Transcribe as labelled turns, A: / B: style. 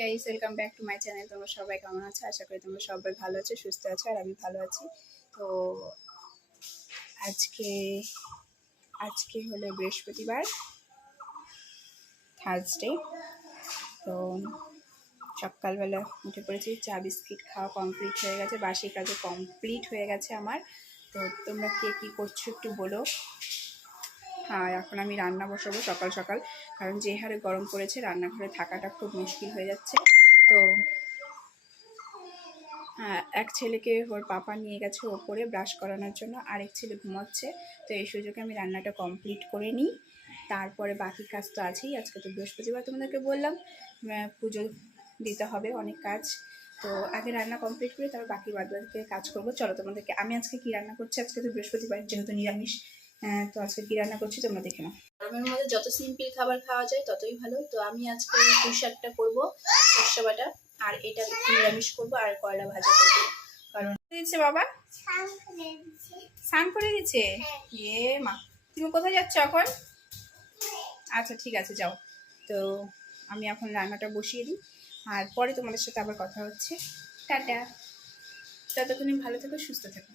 A: Guys welcome back to my channel তোমরা সবাই কেমন আছো? আশা করি তোমরা সবাই ভালো আছো, সুস্থ আছো, আর আমি ভালো আছি। তো আজকে আজকে হলো বৃহস্পতিবার থার্সডে তো সকালবেলা উঠে পড়েছি, চা, বিস্কিট খাওয়া কমপ্লিট হয়ে গেছে, বাসি কাজে কমপ্লিট হয়ে গেছে আমার। তো তোমরা কে কী করছ একটু বলো। আর এখন আমি রান্না বসাবো সকাল সকাল, কারণ যে হারে গরম পড়েছে, রান্নাঘরে থাকাটা খুব মুশকিল হয়ে যাচ্ছে। তো এক ছেলেকে ওর পাপা নিয়ে গেছে ওপরে ব্রাশ করানোর জন্য, আরেক ছেলে ঘুমাচ্ছে। তো এই সুযোগে আমি রান্নাটা কমপ্লিট করে নিই। তারপরে বাকি কাজ তো আছেই, আজকে তো বৃহস্পতিবার তোমাদেরকে বললাম পুজো দিতে হবে অনেক কাজ। তো আগে রান্না কমপ্লিট করে তারপর বাকি বাদ কাজ করব। চলো তোমাদেরকে, আমি আজকে কি রান্না করছি? আজকে তো বৃহস্পতিবার, যেহেতু নিরামিষ। তো আজকে কি রান্না করছি তোমরা দেখে নাও। গরমের মধ্যে যত সিম্পল খাবার খাওয়া যায় ততই ভালো। তো আমি আজকে পুঁই শাকটা করব সর্ষে আর এটা নিরামিষ করব আর কয়লা ভাজা করব। কারণ দিচ্ছে বাবা? স্নান করে দিচ্ছে এ মা তুমি কোথায় যাচ্ছ এখন? আচ্ছা ঠিক আছে যাও। তো আমি এখন রান্নাটা বসিয়ে দিই আর পরে তোমাদের সাথে আবার কথা হচ্ছে। টাটা। ততক্ষণই ভালো থেকো সুস্থ থেকো।